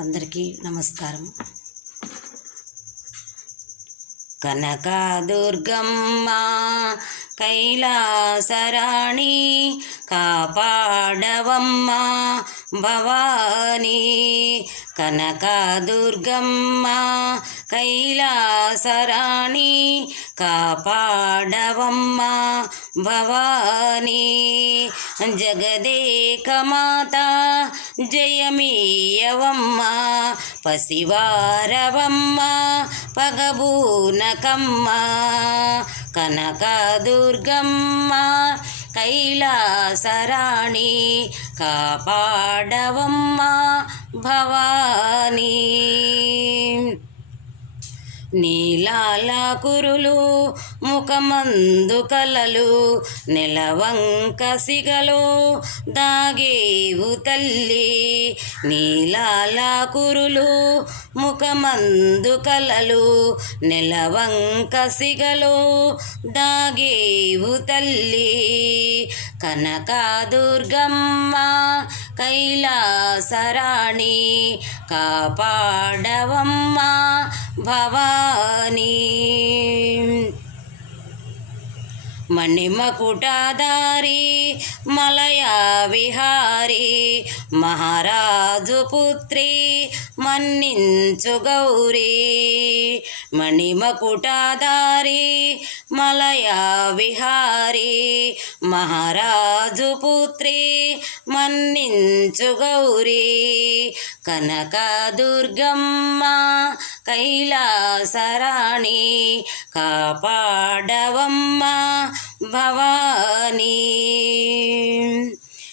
అందరికీ నమస్కారం. కనకదుర్గమ్మ కైలాసరాణి కాపాడవమ్మ భవానీ. కనకదుర్గమ్మ కైలాసరాణి కాపాడవమ్మ భవానీ. జగదేక మాత జయమీయవమ్మ పసివారవమ్మ పగబూనకమ్మ. కనకదుర్గమ్మ కైలాసరాణి కాపాడవమ్మ భవానీ. నీలాల కురులు ముఖమందు కలలు నెలవంక సిగలో దాగేవు తల్లి. నీలాల కురులు ముఖమందు కలలు నెలవంక సిగలో దాగేవు తల్లి. కనకదుర్గమ్మ కైలాసరాణి కాపాడవమ్మ భవానీ. మణిమకుటధారి మలయా విహారి మహారాజు పుత్రి మన్నించు గౌరీ. మణిమకుటధారి మలయా విహారి మహారాజు పుత్రి మన్నించు గౌరీ. కనకదుర్గమ్మ కైలాసరాణి కాపాడవమ్మ భవానీ.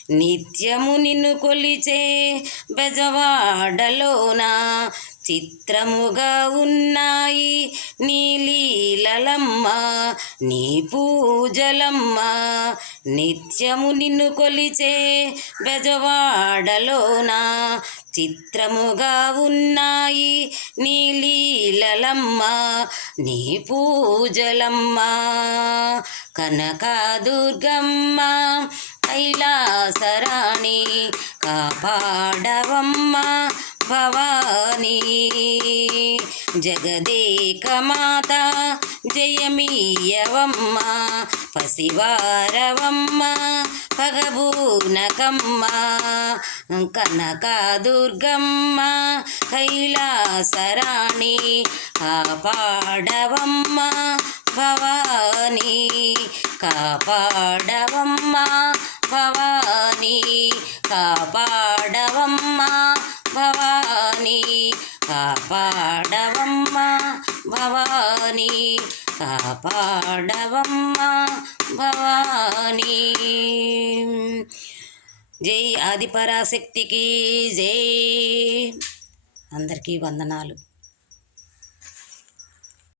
నిత్యము నిన్ను కొలిచే బెజవాడలోన చిత్రముగా ఉన్నాయి నీ లీలలమ్మ నీ పూజలమ్మ. నిత్యము నిన్ను కొలిచే బెజవాడలోన చిత్రముగా ఉన్నాయి నీ లీలలమ్మ నీ పూజలమ్మ. కనకదుర్గమ్మ కైలాసరాణి కాపాడవమ్మ భవానీ. జగదేక మాత జయమీయవమ్మ పసివారవమ్మ పగబూనకమ్మ. కనకదుర్గమ్మ కైలాసరాణి కాపాడవమ్మ భవానీ. కాపాడవమ్మ భవానీ. కాపాడవమ్మ భవానీ. కాపాడవమ్మ భవానీ. కాపాడవమ్మ భవానీ. జై ఆదిపరాశక్తికి జై. అందరికీ వందనాలు.